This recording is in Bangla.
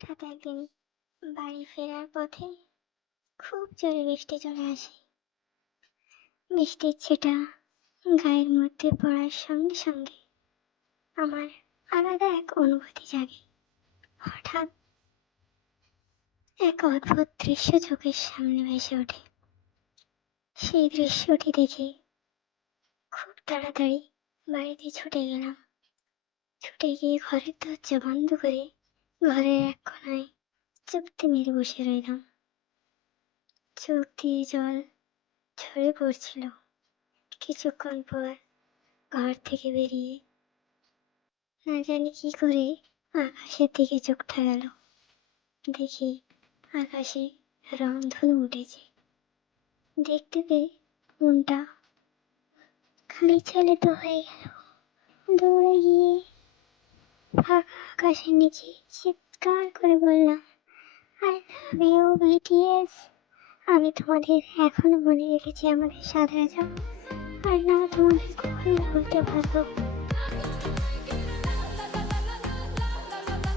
হঠাৎ একদিন বাড়ি ফেরার পথে খুব জোরে বৃষ্টি চলে আসে। বৃষ্টির ছেটা গায়ের মধ্যে পড়ার সঙ্গে সঙ্গে আমার আলাদা এক অনুভূতি জাগে। হঠাৎ এক অদ্ভুত দৃশ্য চোখের সামনে ভেসে ওঠে। সেই দৃশ্যটি দেখে খুব তাড়াতাড়ি বাড়িতে ছুটে গেলাম। ছুটে গিয়ে ঘরের দরজা বন্ধ করে ঘরের এক কোনায় চুপটি মেরে বসে রইলাম চোখ দিয়ে জল ঝরে পড়ছিল কিছুক্ষণ পর ঘর থেকে বেরিয়ে না জানি কি করে আকাশের দিকে চোখটা গেল দেখি আকাশে রংধনু উঠেছে দেখতে পেয়ে মনটা খালি চালিত হয়ে গেল আকাশের নিচে চিৎকার করে বললাম আই লাভ ইউ বিটিএস আমি তোমাদের এখনও মনে রেখেছি আমাদের সাদা আর না, তোমাদের কখনো ভুলতে পারব